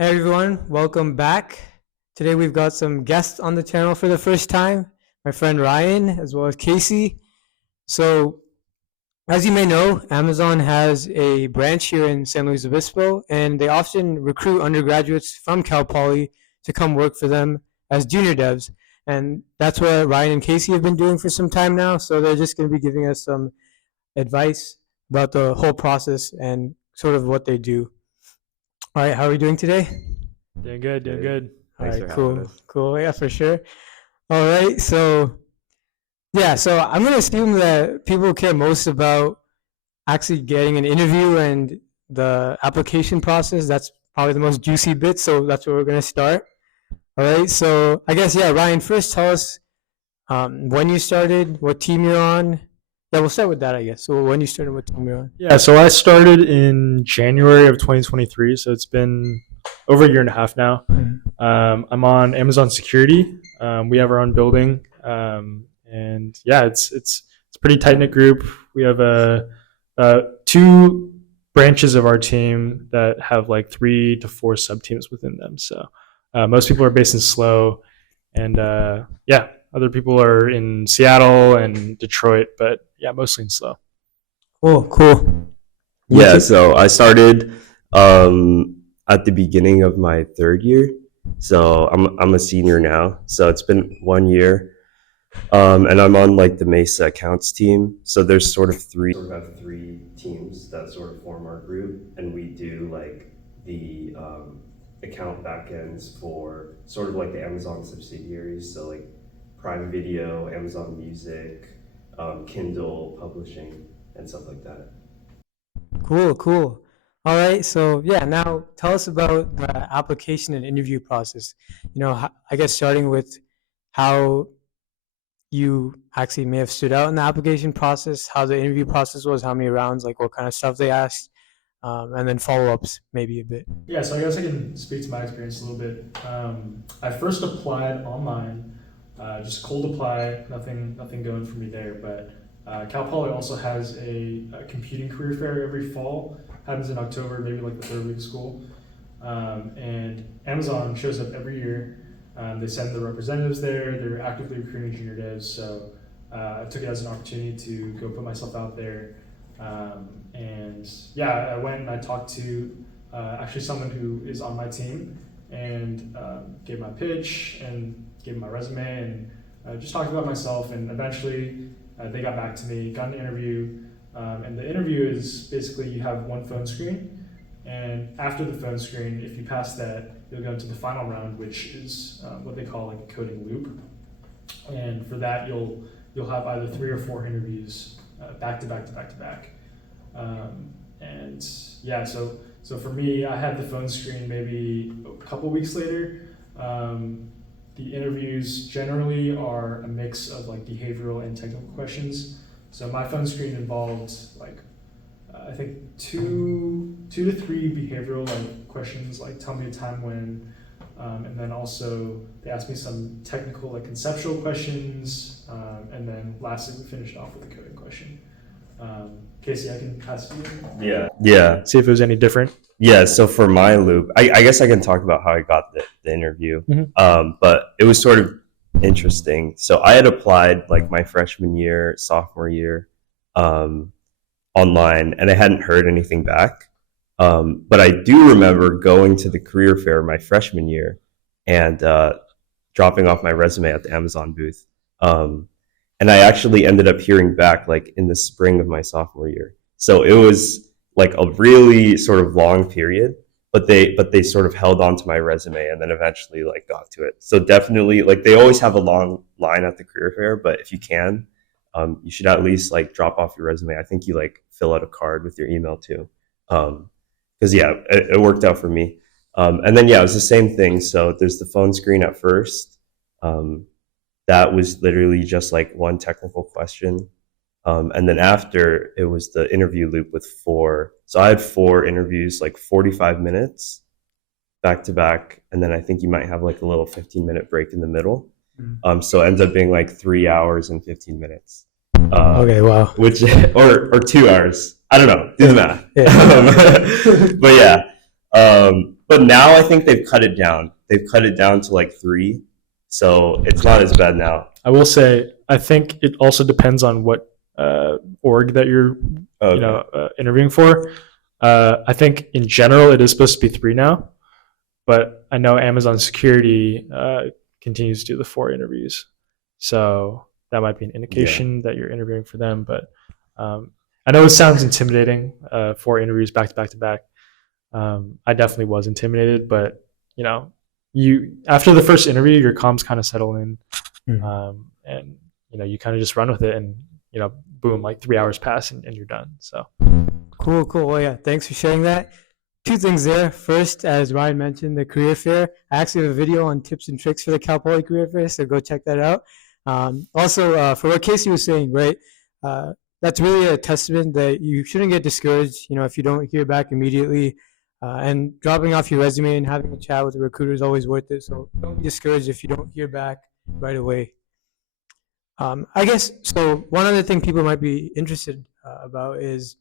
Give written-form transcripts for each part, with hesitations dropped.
Hey everyone, welcome back. Today we've got some guests on the channel for the first time. My friend Ryan, as well as Casey. So, as you may know, Amazon has a branch here in San Luis Obispo, and they often recruit undergraduates from Cal Poly to come work for them as junior devs. And that's what Ryan and Casey have been doing for some time now. So they're just going to be giving us some advice about the whole process and sort of what they do. All right, how are we doing today? Doing good, doing good. All Thanks right, for having cool, us. cool. Yeah, for sure. All right, so I'm gonna assume that people care most about actually getting an interview and the application process. That's probably the most juicy bit, so that's where we're gonna start. All right, so I guess yeah, Ryan, first tell us when you started, what team you're on. Yeah, we'll start with that, I guess. So when you started, what team you're on. Yeah, so I started in January of 2023, so it's been over a year and a half now. I'm on Amazon Security. We have our own building, and yeah, it's a pretty tight knit group. We have two branches of our team that have like 3 to 4 sub teams within them. So most people are based in SLO, and yeah, other people are in Seattle and Detroit, but yeah, mostly in SLO. Cool, cool. Yeah, so I started at the beginning of my third year. So I'm a senior now. So it's been 1 year. And I'm on like the Mesa accounts team. So there's sort of have three teams that sort of form our group, and we do like the account backends for sort of like the Amazon subsidiaries. So like Prime Video, Amazon Music, Kindle publishing, and stuff like that. Cool, cool. All right, so yeah, now tell us about the application and interview process. I guess starting with how you actually may have stood out in the application process, how the interview process was, how many rounds, like what kind of stuff they asked, and then follow-ups maybe a bit. Yeah, so I guess I can speak to my experience a little bit. I first applied online, just cold apply, nothing going for me there. But Cal Poly also has a computing career fair every fall. Happens in October, maybe like the third week of school. And Amazon shows up every year. They send their representatives there. They're actively recruiting junior devs. So I took it as an opportunity to go put myself out there. And yeah, I went and I talked to actually someone who is on my team, and gave my pitch and gave my resume, and just talked about myself. And eventually they got back to me, got an interview. And the interview is basically you have one phone screen, and after the phone screen, if you pass that, you'll go into the final round, which is what they call like a coding loop. And for that, you'll have either 3 or 4 interviews back to back to back to back. And yeah, so for me, I had the phone screen maybe a couple weeks later. The interviews generally are a mix of like behavioral and technical questions. So my phone screen involved like I think 2 to 3 behavioral like questions, like tell me a time when, and then also they asked me some technical like conceptual questions, and then lastly we finished off with a coding question. Casey, I can pass you. Yeah. See if it was any different. Yeah. So for my loop, I guess I can talk about how I got the interview. But it was sort of interesting. So I had applied like my freshman year, sophomore year, online, and I hadn't heard anything back. But I do remember going to the career fair my freshman year and dropping off my resume at the Amazon booth. And I actually ended up hearing back like in the spring of my sophomore year. So it was like a really sort of long period, but they sort of held on to my resume and then eventually like got to it. So definitely like they always have a long line at the career fair, but if you can, you should at least like drop off your resume. I think you like fill out a card with your email too. Because yeah, it worked out for me. And then yeah, it was the same thing. So there's the phone screen at first. That was literally just like one technical question. And then after, it was the interview loop with 4. So I had 4 interviews, like 45 minutes back to back. And then I think you might have like a little 15-minute break in the middle. So it ends up being like 3 hours and 15 minutes. Okay, wow. Which or 2 hours. I don't know. Do the math. Yeah. But yeah. but now I think they've cut it down. They've cut it down to like 3, so it's not as bad now. I will say, I think it also depends on what org that you're, Okay. interviewing for. I think in general it is supposed to be 3 now, but I know Amazon Security continues to do the 4 interviews, so that might be an Yeah. indication that you're interviewing for them. But I know it sounds intimidating, 4 interviews back to back to back. I definitely was intimidated, but you know, you after the first interview, your comms kind of settle in, Mm. and you kind of just run with it, and boom, like 3 hours pass and you're done. So Cool, cool. Well, yeah, thanks for sharing that. Two things there. First, as Ryan mentioned, the career fair. I actually have a video on tips and tricks for the Cal Poly career fair, so go check that out. Also, for what Casey was saying, right? That's really a testament that you shouldn't get discouraged. If you don't hear back immediately, and dropping off your resume and having a chat with a recruiter is always worth it. So don't be discouraged if you don't hear back right away. I guess so. One other thing people might be interested about is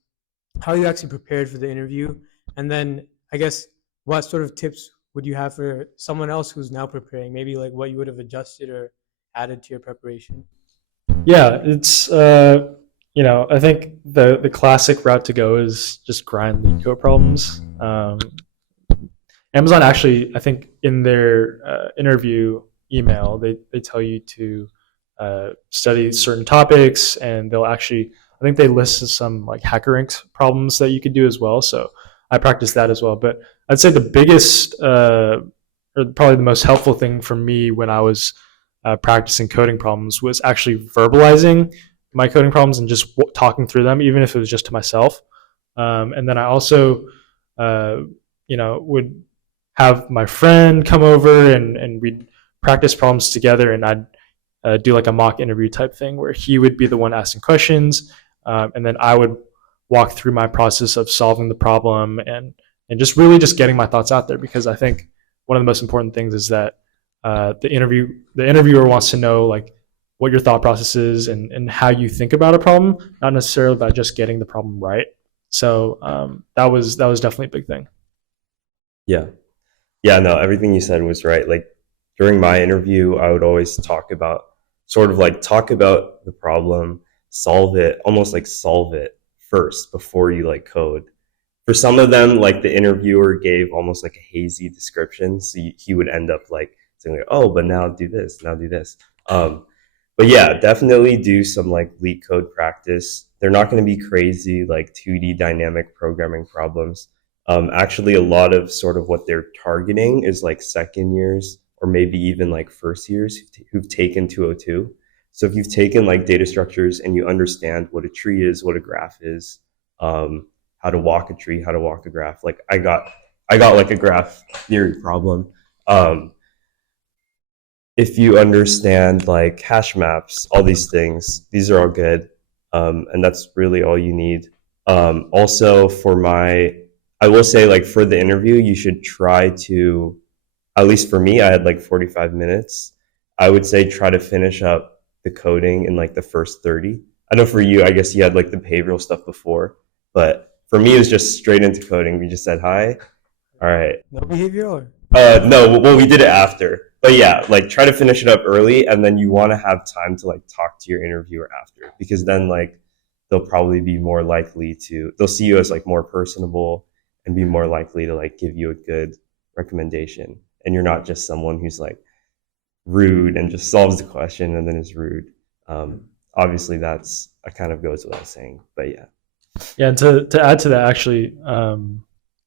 how you actually prepared for the interview, and then I guess what sort of tips would you have for someone else who's now preparing? Maybe like what you would have adjusted or added to your preparation. yeah, it's I think the classic route to go is just grind lead code problems. Amazon actually, I think in their interview email, they tell you to study certain topics, and they'll actually, I think they listed some like HackerRank problems that you could do as well. So I practiced that as well. But I'd say the biggest, or probably the most helpful thing for me when I was practicing coding problems was actually verbalizing my coding problems and just talking through them, even if it was just to myself. And then I also, would have my friend come over, and we'd practice problems together, and I'd do like a mock interview type thing where he would be the one asking questions, and then I would walk through my process of solving the problem, and just really just getting my thoughts out there, because I think one of the most important things is that the interviewer wants to know like what your thought process is, and how you think about a problem, not necessarily about just getting the problem right. So that was definitely a big thing. Yeah. Yeah, no, everything you said was right. Like during my interview, I would always talk about the problem, solve it, almost like solve it first before you like code. For some of them, like the interviewer gave almost like a hazy description, so he would end up like saying, like, "Oh, but now do this, now do this." But yeah, definitely do some like leak code practice. They're not going to be crazy like 2D dynamic programming problems. Actually, a lot of sort of what they're targeting is like second years or maybe even like first years who've taken 202. So if you've taken like data structures and you understand what a tree is, what a graph is, how to walk a tree, how to walk a graph. Like I got like a graph theory problem. Um, if you understand like hash maps, all these things, these are all good. And that's really all you need. Also I will say like for the interview, you should try to, at least for me, I had like 45 minutes. I would say try to finish up the coding in like the first 30. I know for you, I guess you had like the behavioral stuff before, but for me, it was just straight into coding. We just said hi. All right. No behavioral. No, well, we did it after. But yeah, like try to finish it up early, and then you want to have time to like talk to your interviewer after, because then like they'll probably be more likely to, they'll see you as like more personable and be more likely to like give you a good recommendation. And you're not just someone who's like rude and just solves the question and then is rude. Obviously, that's kind of goes without saying, but yeah. Yeah, and to add to that, actually,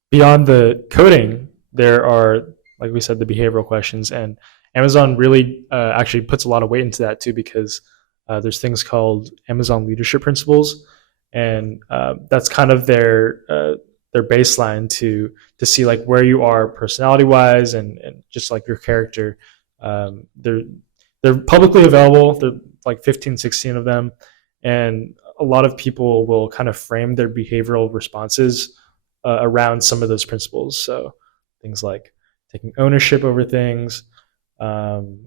beyond the coding, there are, like we said, the behavioral questions, and Amazon really actually puts a lot of weight into that too, because there's things called Amazon leadership principles, and that's kind of their baseline to see like where you are personality wise, and just like your character. They're publicly available. They're like 15, 16 of them, and a lot of people will kind of frame their behavioral responses around some of those principles. So things like taking ownership over things, um,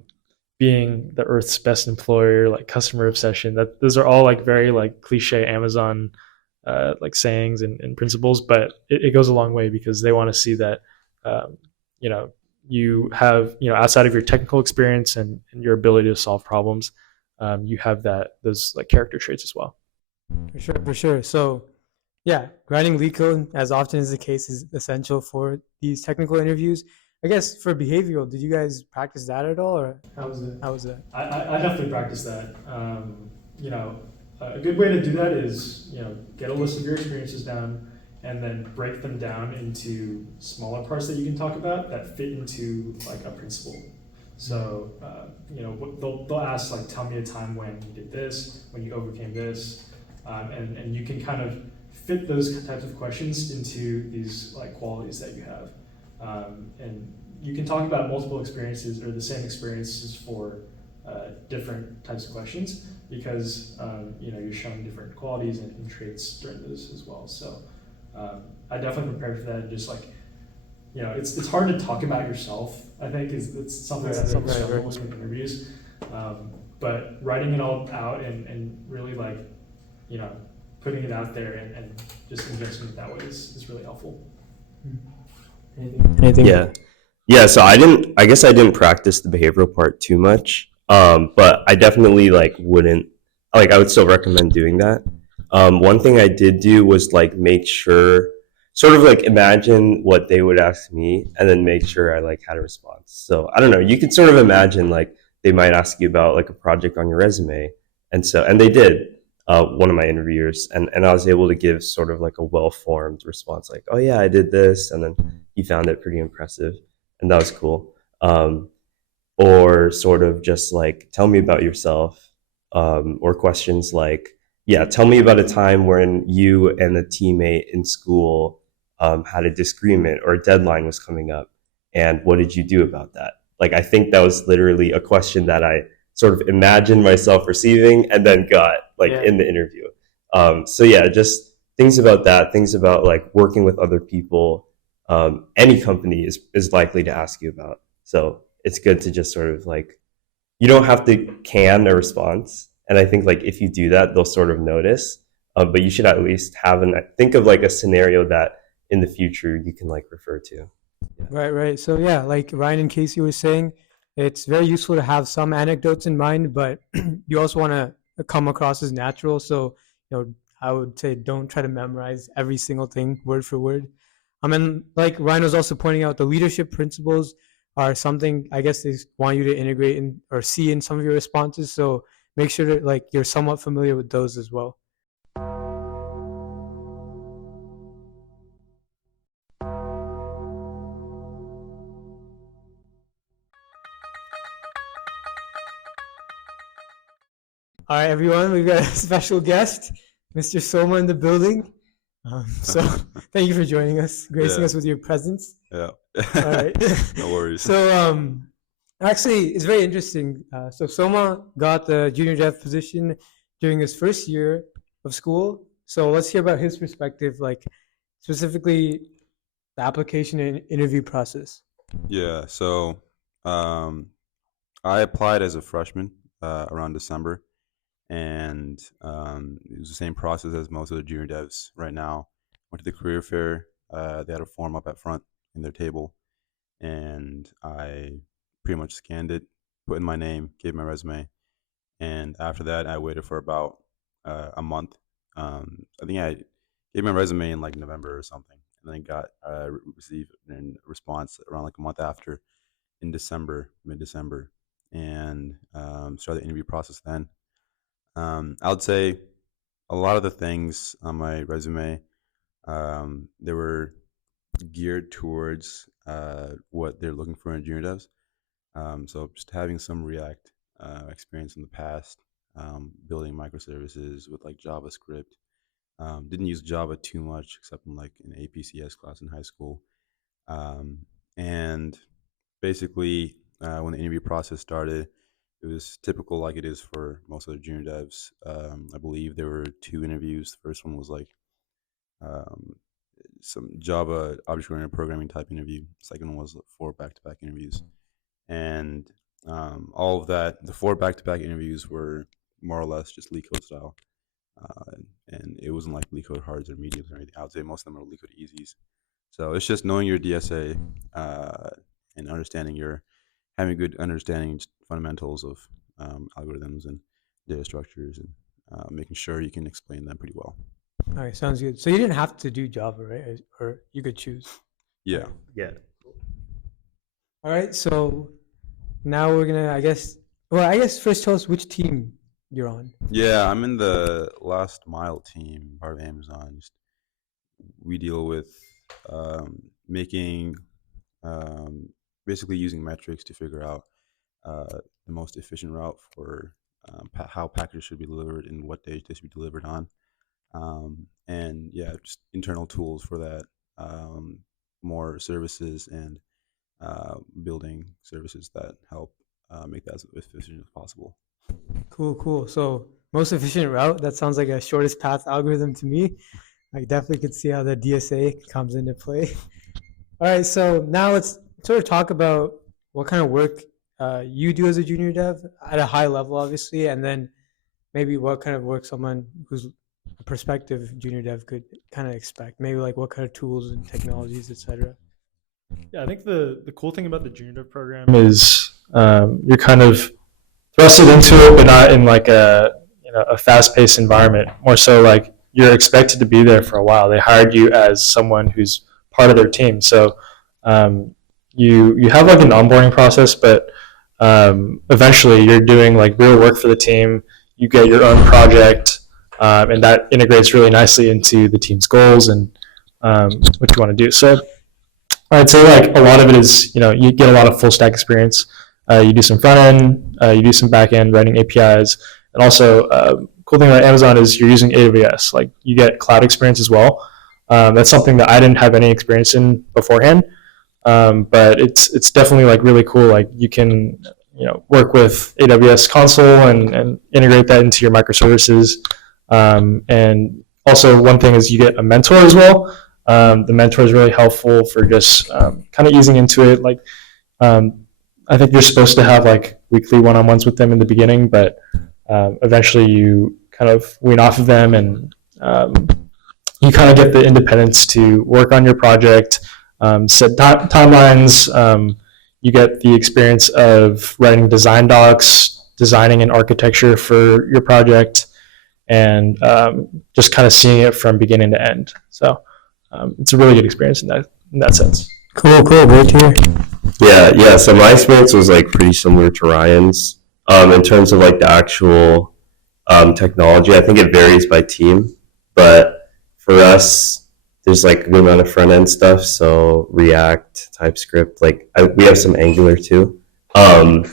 being the Earth's best employer, like customer obsession. That those are all like very like cliche Amazon like sayings and principles, but it goes a long way because they want to see that um, you know, you have, outside of your technical experience and your ability to solve problems, you have those like character traits as well. For sure, for sure. So, yeah, writing lead code, as often as the case, is essential for these technical interviews. I guess for behavioral, did you guys practice that at all, or How was it? how was that? I definitely practice that. You know, a good way to do that is, get a list of your experiences down and then break them down into smaller parts that you can talk about that fit into like a principle. So, they'll ask like, tell me a time when you did this, when you overcame this, and you can kind of fit those types of questions into these like qualities that you have, and you can talk about multiple experiences or the same experiences for different types of questions because you're showing different qualities and traits during those as well. So I definitely prepared for that. And just like it's hard to talk about yourself. I think it's something that I Right, struggle right. with in interviews. But writing it all out and really like you know putting it out there and just investing it that way is really helpful. Anything? Yeah. Yeah, so I guess I didn't practice the behavioral part too much. But I definitely like wouldn't like I would still recommend doing that. One thing I did do was like make sure sort of like imagine what they would ask me and then make sure I like had a response. So I don't know, you could sort of imagine like they might ask you about like a project on your resume. And they did one of my interviewers and I was able to give sort of like a well formed response like, oh yeah, I did this and then he found it pretty impressive and that was cool. Or sort of just like tell me about yourself, or questions like, yeah, tell me about a time when you and a teammate in school had a disagreement or a deadline was coming up, and what did you do about that? Like, I think that was literally a question that I sort of imagined myself receiving and then got like Yeah. in the interview. So yeah, just things about that, things about like working with other people. Any company is likely to ask you about. So it's good to just sort of like you don't have to can a response, and I think like if you do that, they'll sort of notice. But you should at least have an think of like a scenario that in the future you can like refer to. Yeah. Right, right. So yeah, like Ryan and Casey were saying, it's very useful to have some anecdotes in mind, but you also want to come across as natural. So, I would say don't try to memorize every single thing word for word. And like Ryan was also pointing out, the leadership principles are something I guess they want you to integrate in or see in some of your responses. So make sure that like you're somewhat familiar with those as well. All right, everyone, we've got a special guest, Mr. Soma in the building. So thank you for joining us, gracing Yeah. us with your presence. Yeah. All right. No worries. So actually, it's very interesting. So Soma got the junior dev position during his first year of school. So let's hear about his perspective, like specifically the application and interview process. Yeah. So, um, I applied as a freshman around December, and it was the same process as most of the junior devs right now. Went to the career fair. They had a form up at front in their table, and I pretty much scanned it, put in my name, gave my resume, and after that, I waited for about a month. I think I gave my resume in like November or something, and then got received a response around like a month after in December, mid December, and started the interview process then. I would say a lot of the things on my resume, they were geared towards what they're looking for in junior devs. So just having some React experience in the past, building microservices with like JavaScript. Didn't use Java too much except in like an APCS class in high school. Um, and basically, when the interview process started, it was typical like it is for most of the junior devs. I believe there were two interviews. The first one was like um, some Java object-oriented programming type interview. Second one was 4 back-to-back interviews, and all of that. The 4 back-to-back interviews were more or less just leak code style, uh, and it wasn't like leak code hards or mediums or anything. I would say most of them are leak code easies. So it's just knowing your DSA and having good understanding fundamentals of algorithms and data structures and making sure you can explain them pretty well. All right, sounds good. So you didn't have to do Java, right? Or you could choose. All Yeah. right. Yeah. All right. So now we're gonna, I guess. Well, I guess first tell us which team you're on. Yeah, I'm in the last mile team, part of Amazon. We deal with making um, basically using metrics to figure out the most efficient route for how packages should be delivered and what days they should be delivered on. And yeah, just internal tools for that, um, more services and building services that help make that as efficient as possible. Cool, cool. So most efficient route. That sounds like a shortest path algorithm to me. I definitely could see how the DSA comes into play. All right. So now let's sort of talk about what kind of work you do as a junior dev at a high level, obviously, and then maybe what kind of work someone who's a prospective junior dev could kind of expect. Maybe like what kind of tools and technologies, etc. Yeah, I think the cool thing about the junior dev program is you're kind of thrusted into it, but not in like a fast paced environment. More so like you're expected to be there for a while. They hired you as someone who's part of their team, so you have like an onboarding process, but eventually you're doing like real work for the team. You get your own project, and that integrates really nicely into the team's goals and what you want to do. So I'd say like a lot of it is, you get a lot of full stack experience. You do some front end, you do some back end writing APIs, and also cool thing about Amazon is you're using AWS. Like you get cloud experience as well. That's something that I didn't have any experience in beforehand, but it's definitely like really cool. Like you can work with AWS console and integrate that into your microservices. And also one thing is you get a mentor as well. The mentor is really helpful for just kind of easing into it. Like I think you're supposed to have like weekly one-on-ones with them in the beginning, but eventually you kind of wean off of them and you kind of get the independence to work on your project, set timelines. You get the experience of writing design docs, designing an architecture for your project, and just kind of seeing it from beginning to end. So it's a really good experience in that sense. Cool, cool. Great to hear. Yeah. So my experience was like pretty similar to Ryan's. In terms of like the actual technology, I think it varies by team, but for us, there's like a good amount of front end stuff. So React, TypeScript, we have some Angular too. Um,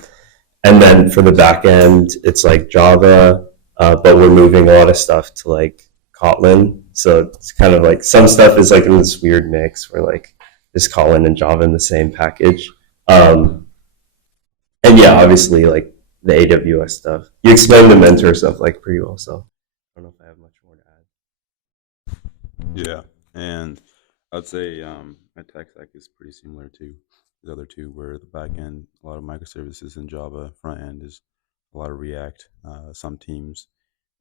and then for the back end, it's like Java, but we're moving a lot of stuff to like Kotlin. So it's kind of like some stuff is like in this weird mix where like there's Kotlin and Java in the same package. Um, and yeah, obviously like the AWS stuff. You explained the mentor stuff like pretty well, so I don't know if I have much more to add. Yeah, and I'd say my tech stack is pretty similar to the other two, where the back end, a lot of microservices in Java, front end is a lot of React. Some teams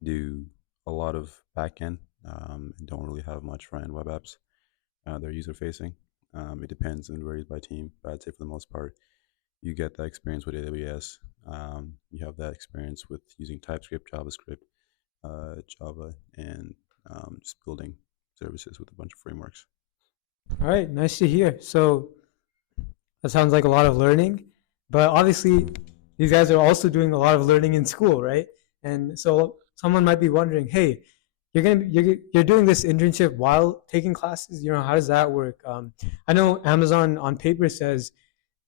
do a lot of back end and don't really have much front end web apps. They're user facing. It depends and varies by team, but I'd say for the most part, you get that experience with AWS. You have that experience with using TypeScript, JavaScript, Java, and just building services with a bunch of frameworks. All right, nice to hear. So that sounds like a lot of learning, but obviously these guys are also doing a lot of learning in school, right? And so someone might be wondering, hey, you're doing this internship while taking classes. How does that work? I know Amazon on paper says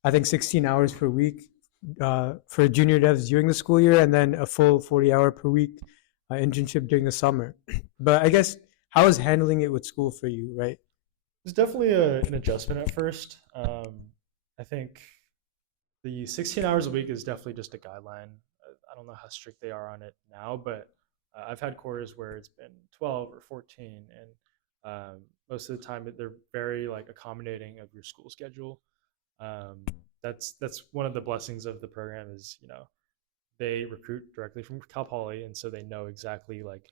I think 16 hours per week for junior devs during the school year, and then a full 40-hour per week internship during the summer. But I guess how is handling it with school for you, right? It's definitely an adjustment at first. I think the 16 hours a week is definitely just a guideline. I don't know how strict they are on it now, but I've had quarters where it's been 12 or 14, and most of the time they're very like accommodating of your school schedule. Um, that's one of the blessings of the program is they recruit directly from Cal Poly, and so they know exactly like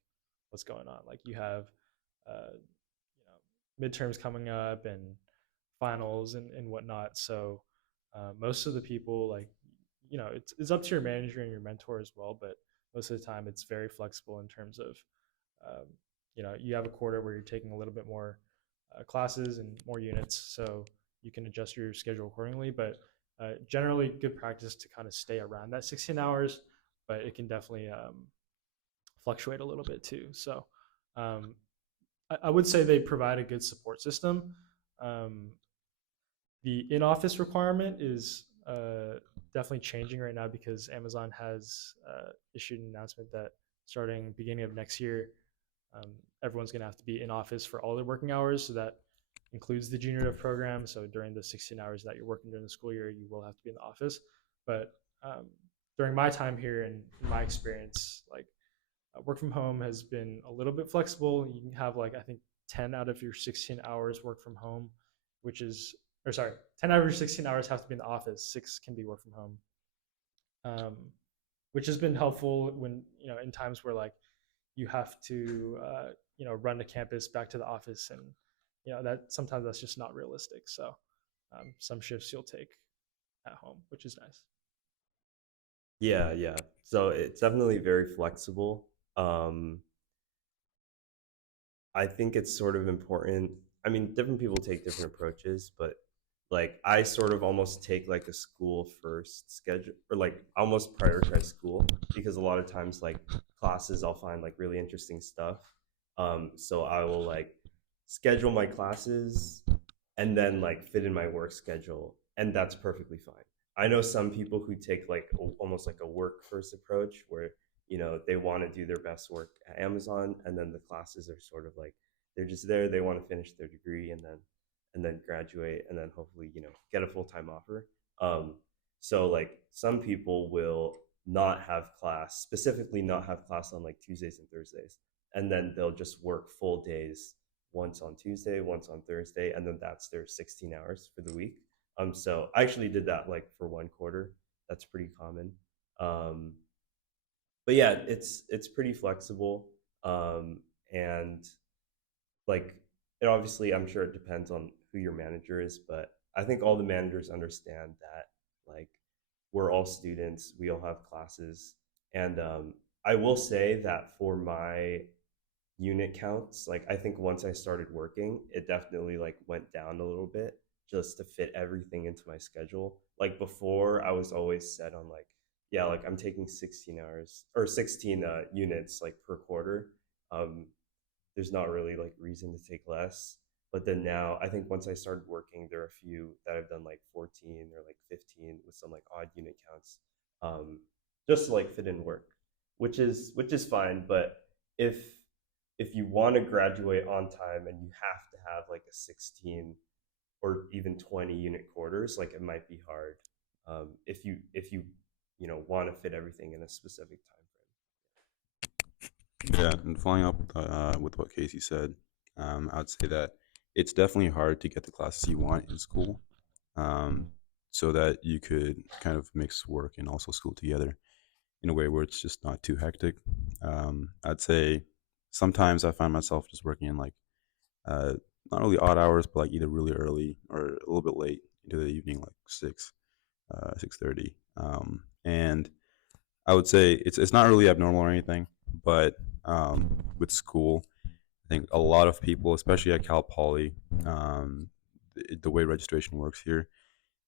what's going on. Like you have midterms coming up, and finals and whatnot. So most of the people, like, it's up to your manager and your mentor as well, but most of the time it's very flexible in terms of um, you have a quarter where you're taking a little bit more classes and more units, so you can adjust your schedule accordingly. But generally, good practice to kind of stay around that 16 hours, but it can definitely fluctuate a little bit too. So um, I would say they provide a good support system. Um, the in-office requirement is definitely changing right now because Amazon has issued an announcement that starting beginning of next year, everyone's going to have to be in office for all their working hours. So that includes the junior dev program. So during the 16 hours that you're working during the school year, you will have to be in the office. But during my time here and in my experience, like work from home has been a little bit flexible. You can have like I think 10 out of your 16 hours work from home, which is or sorry, 10 out of your 16 hours have to be in the office. 6 can be work from home, um, which has been helpful when in times where like you have to run to campus back to the office, and that sometimes that's just not realistic. So some shifts you'll take at home, which is nice. Yeah, yeah. So it's definitely very flexible. I think it's sort of important. I mean, different people take different approaches, but like I sort of almost take like a school first schedule, or like almost prioritize school, because a lot of times like classes I'll find like really interesting stuff. So I will like schedule my classes and then like fit in my work schedule, and that's perfectly fine. I know some people who take like almost like a work first approach, where they want to do their best work at Amazon, and then the classes are sort of like they're just there, they want to finish their degree and then graduate, and then hopefully get a full-time offer. So like some people will not have class, specifically not have class on like Tuesdays and Thursdays, and then they'll just work full days, once on Tuesday, once on Thursday, and then that's their 16 hours for the week. So I actually did that like for one quarter. That's pretty common. Um, but yeah, it's pretty flexible. And like it obviously, I'm sure it depends on who your manager is, but I think all the managers understand that like we're all students, we all have classes, and I will say that for my unit counts, like I think once I started working, it definitely like went down a little bit just to fit everything into my schedule. Like before, I was always set on like, yeah, like I'm taking 16 hours or 16 units like per quarter. Um, there's not really like reason to take less. But then now, I think once I started working, there are a few that I've done like 14 or like 15 with some like odd unit counts, um, just to like fit in work, which is fine. But if if you want to graduate on time and you have to have like a 16 or even 20 unit quarters, like it might be hard, if you want to fit everything in a specific time Yeah, and following up with what Casey said, I would say that it's definitely hard to get the classes you want in school, um, so that you could kind of mix work and also school together in a way where it's just not too hectic. I'd say sometimes I find myself just working in like uh, not really odd hours, but like either really early or a little bit late into the evening, like 6:30. And I would say it's not really abnormal or anything, but with school, I think a lot of people, especially at Cal Poly, the way registration works here,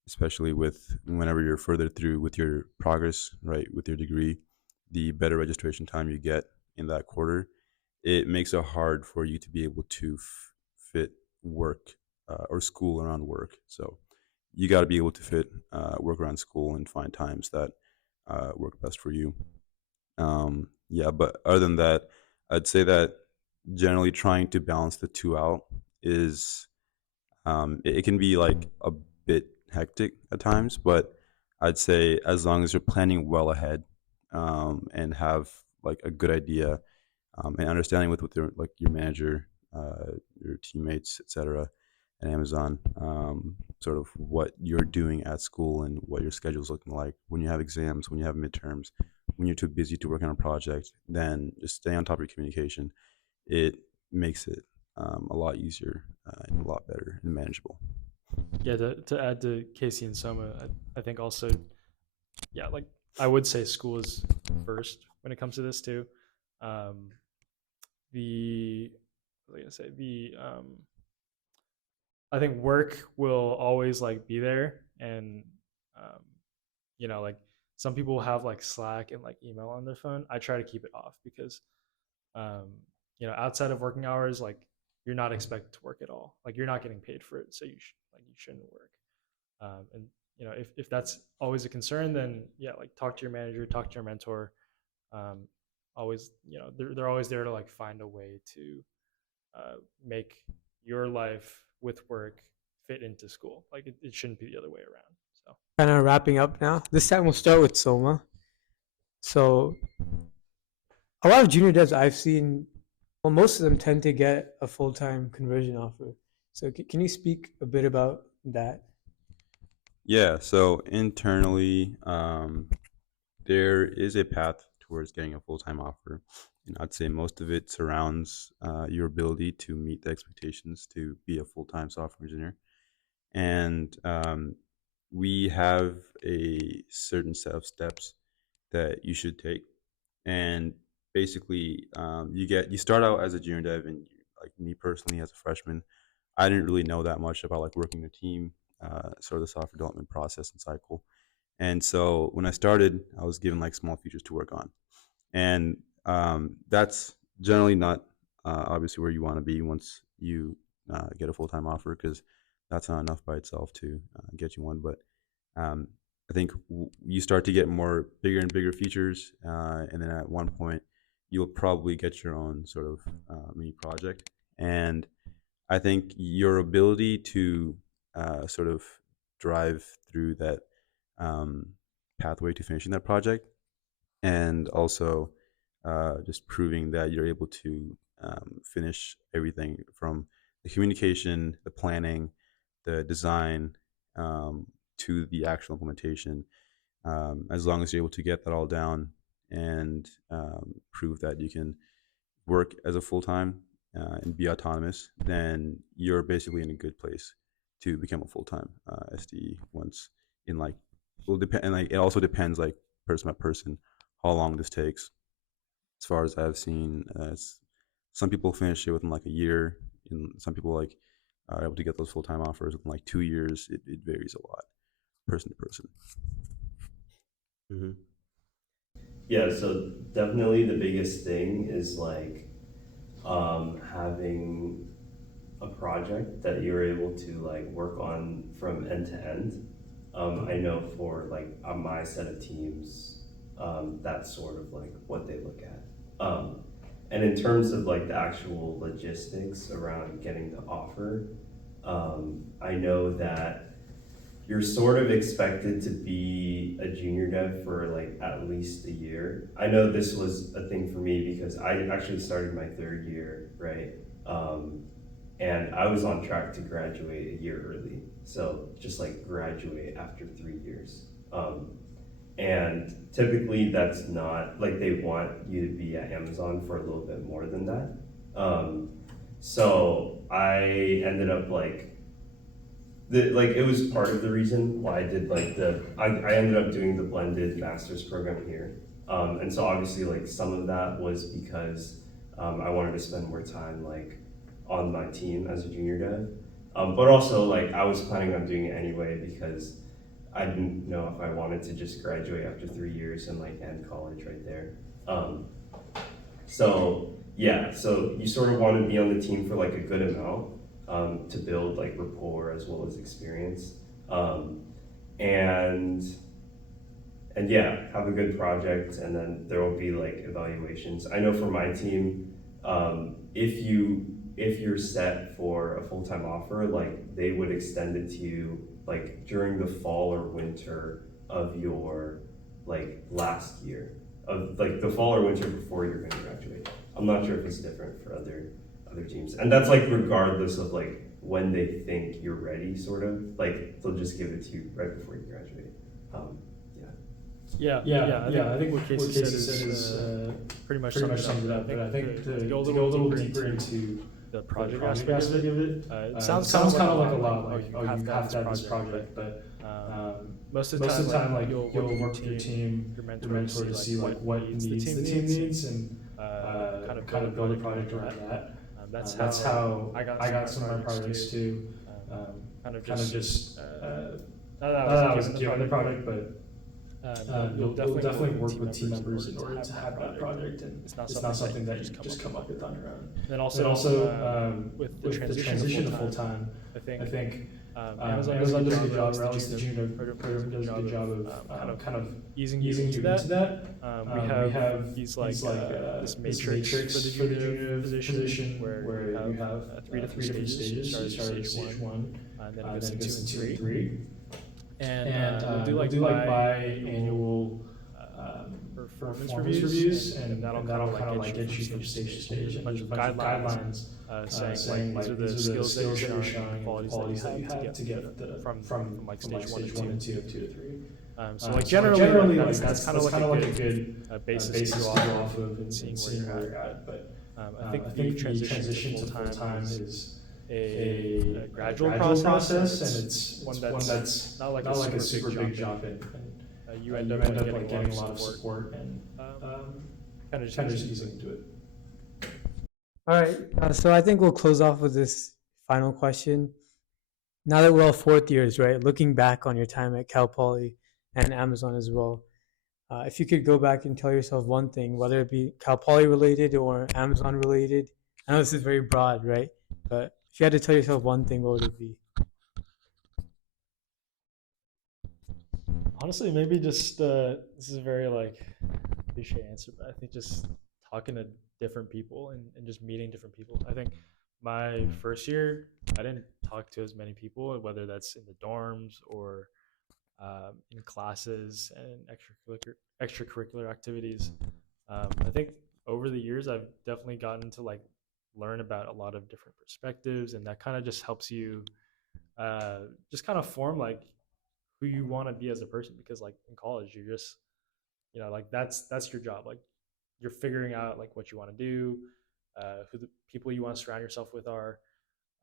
especially with whenever you're further through with your progress, right, with your degree, the better registration time you get in that quarter, it makes it hard for you to be able to fit work or school around work. So you got to be able to fit work around school and find times that work best for you. Yeah, but other than that, I'd say that generally trying to balance the two out is it can be like a bit hectic at times, but I'd say as long as you're planning well ahead and have like a good idea and understanding with your like your manager, your teammates, etc., and Amazon, sort of what you're doing at school and what your schedule's looking like when you have exams, when you have midterms, when you're too busy to work on a project, then just stay on top of your communication. It makes it a lot easier and a lot better and manageable. Yeah, to add to Casey and Soma, I think also, yeah, like I would say school is first when it comes to this too. Um, the like I say I think work will always like be there, and um, like some people have like Slack and like email on their phone. I try to keep it off because um, outside of working hours, like you're not expected to work at all. Like you're not getting paid for it, so you shouldn't work. And if that's always a concern, then yeah, like talk to your manager, talk to your mentor. Um, always, they're always there to like find a way to make your life with work fit into school. Like it shouldn't be the other way around. So Kind of wrapping up now. This time we'll start with Soma. So a lot of junior devs I've seen, well, most of them tend to get a full-time conversion offer. So can you speak a bit about that? Yeah, so internally, there is a path towards getting a full time offer. And I'd say most of it surrounds your ability to meet the expectations to be a full time software engineer. And we have a certain set of steps that you should take. And basically, you start out as a junior dev, and like me personally, as a freshman, I didn't really know that much about like working a team, sort of the software development process and cycle. And so when I started, I was given like small features to work on, and that's generally not obviously where you want to be once you get a full time offer, because that's not enough by itself to get you one. But um, I think you start to get more bigger and bigger features, and then at one point you'll probably get your own sort of mini project. And I think your ability to sort of drive through that um, pathway to finishing that project, and also just proving that you're able to finish everything from the communication, the planning, the design, um, to the actual implementation. As long as you're able to get that all down and prove that you can work as a full time and be autonomous, then you're basically in a good place to become a full time SDE once in like will depend, and like it also depends like person by person how long this takes. As far as I've seen, some people finish it within like a year, and some people like are able to get those full time offers within like 2 years. It varies a lot, person to person. Hmm. Yeah, so definitely the biggest thing is like having a project that you're able to like work on from end to end. I know for like on my set of teams, that's sort of like what they look at. And in terms of like the actual logistics around getting the offer, I know that you're sort of expected to be a junior dev for like at least a year. I know this was a thing for me because I actually started my third year, right? And I was on track to graduate a year early. So just like graduate after 3 years. And typically that's not like they want you to be at Amazon for a little bit more than that. So I ended up like like it was part of the reason why I did like I ended up doing the blended master's program here. And so obviously like some of that was because I wanted to spend more time like on my team as a junior dev. But also like I was planning on doing it anyway because I didn't know if I wanted to just graduate after 3 years and like end college right there. Um, so yeah, so you sort of want to be on the team for like a good amount to build like rapport as well as experience, um, and and yeah, have a good project, and then there will be like evaluations. I know for my team, if you're set for a full time offer, like they would extend it to you like during the fall or winter of your like last year of like the fall or winter before you're going to graduate. I'm not sure if it's different for other teams, and that's like regardless of like when they think you're ready, sort of like they'll just give it to you right before you graduate. Yeah. I think what Casey said is pretty much sums it up. But I think to go a little deeper into the the project project aspect of aspect it. of it. It Sounds sounds kind kind of of like like a a lot lot like, like, oh, oh, you you have have to to have have this this project, project, but but most of the most of time, the like time, like you'll you'll work work with with your your team, team, your your mentor mentor to to see see like like what what needs needs the the team team needs, needs, and and kind of build a build a project project around around that. that. That's That's how how I got I some of got my some of my projects projects too. too. Kind of Kind of just just not that I not that I wasn't was given the given the project, project, but but you'll you'll definitely work definitely with work team with team members in members order in to order have to that have that project, and project, and it's not it's not something that something you that can you just can come just up come with up with on on your your own. own. Then Then also also with the with the transition to transition full to full time, time, I I think think Amazon does a good job, or or at at least least the the junior junior program does a good job of kind of easing you easing into you into that. that. We We have have these these like like this this matrix for the matrix for the junior junior position position where you where you have have three different three different stages. So you stages. So start you at the start at stage stage one, one, and then it goes then to it goes two to and two and three, three, and and you'll do you'll like do like biannual biannual performance performance reviews, reviews, and that'll and kind of that'll like kind of get like you get from you from stage to stage to stage. And there's stage. a And bunch there's a of bunch of guidelines guidelines saying like these are like the these are the skills that you're skills that you're showing and the showing and the qualities that you qualities that you have to have get to get from like from like stage one to stage one two to and two two to to three. three. So like So like generally like generally, that's kind of like a kind of like a good good basis to go basis to off go of off of and and seeing where seeing you're where at. you're But at. But I think I the think the transition to transition full to full time time is is a gradual gradual process, and process, and it's one one that's that's not like a not like a super big super big jump, jump, and you end you up end like up getting like a lot getting of a lot of support support and and kind of just kind of just easing into easing it. into it. All right. So I think we'll close off with this final question. Now that we're all fourth years, right? Looking back on your time at Cal Poly and Amazon as well, if you could go back and tell yourself one thing, whether it be Cal Poly related or Amazon related, I know this is very broad, right? But if you had to tell yourself one thing, what would it be? Honestly, maybe just this is a very like cliche answer, but I think just talking to different people and just meeting different people. I think my first year, I didn't talk to as many people, whether that's in the dorms or in classes and extracurricular activities. I think over the years, I've definitely gotten to like learn about a lot of different perspectives, and that kind of just helps you just kind of form like who you want to be as a person. Because like in college, you're just like that's your job. Like you're figuring out like what you want to do, who the people you want to surround yourself with are,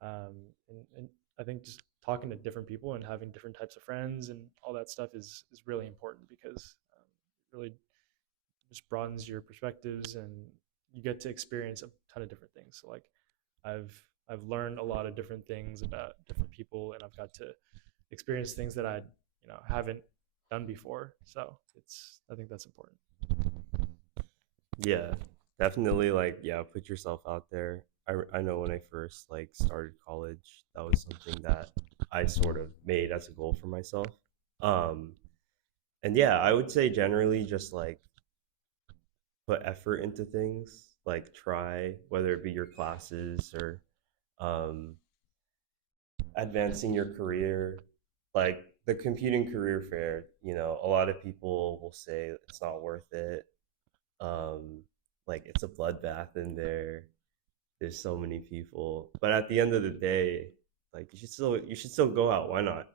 and I think just talking to different people and having different types of friends and all that stuff is really important because it really just broadens your perspectives and you get to experience a ton of different things. So like I've I've learned a lot of different things about different people, and I've got to experience things that I haven't done before. So I think that's important. Yeah, definitely. Like, yeah, put yourself out there. I know when I first like started college, that was something that I sort of made as a goal for myself. Um, and yeah, I would say generally just like put effort into things, like try whether it be your classes or um, advancing your career. Like the computing career fair, a lot of people will say it's not worth it. Um, like it's a bloodbath in there. There's so many people, but at the end of the day, like you should still go out. Why not?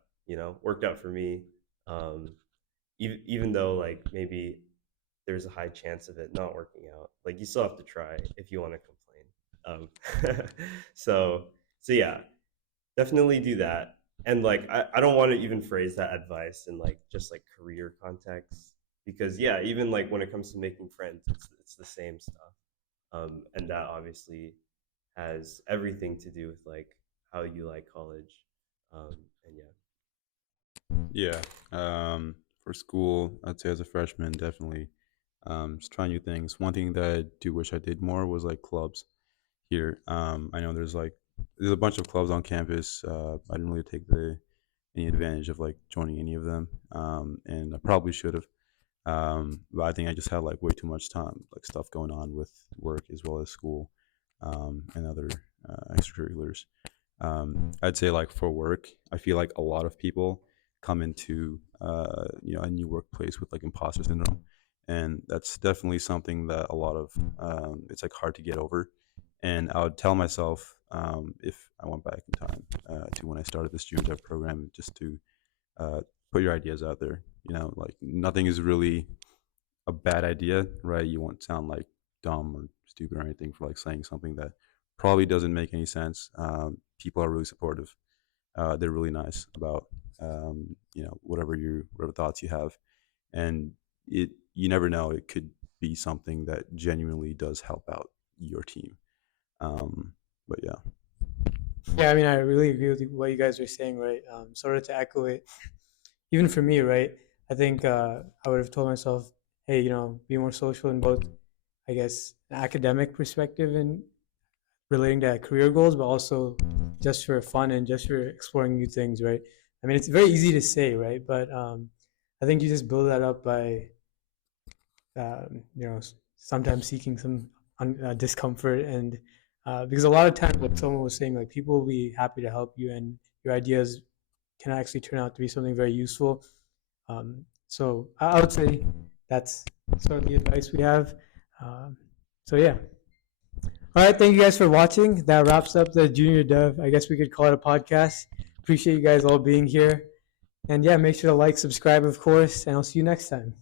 Worked out for me. Um, even though like maybe there's a high chance of it not working out, like you still have to try if you want to complain. So so yeah, definitely do that. And like I don't want to even phrase that advice in like just like career context, because yeah, even like when it comes to making friends, it's the same stuff. And that obviously has everything to do with like how you like college. And yeah. Yeah. For school, I'd say as a freshman, definitely just try new things. One thing that I do wish I did more was like clubs here. I know there's a bunch of clubs on campus. I didn't really take any advantage of like joining any of them, and I probably should have. But I think I just had like way too much time, like stuff going on with work as well as school, and other extracurriculars. I'd say like for work, I feel like a lot of people come into a new workplace with like imposter syndrome, and that's definitely something that a lot of it's like hard to get over. And I would tell myself if I went back in time to when I started this junior dev program, just to uh, put your ideas out there. Like nothing is really a bad idea, right? You won't sound like dumb or stupid or anything for like saying something that probably doesn't make any sense. People are really supportive. They're really nice about whatever thoughts you have, and you never know, it could be something that genuinely does help out your team. But yeah. Yeah, I mean, I really agree with what you guys are saying, right? Sort of to echo it, even for me, right? I think I would have told myself, hey, be more social in both, I guess, an academic perspective and relating to career goals, but also just for fun and just for exploring new things, right? I mean, it's very easy to say, right? But I think you just build that up by, sometimes seeking some discomfort and because a lot of times, like someone was saying, like people will be happy to help you, and your ideas can actually turn out to be something very useful. So I would say that's sort of the advice we have. Um, so yeah. All right, thank you guys for watching. That wraps up the Junior Dev. I guess we could call it a podcast. Appreciate you guys all being here. And yeah, make sure to like, subscribe, of course, and I'll see you next time.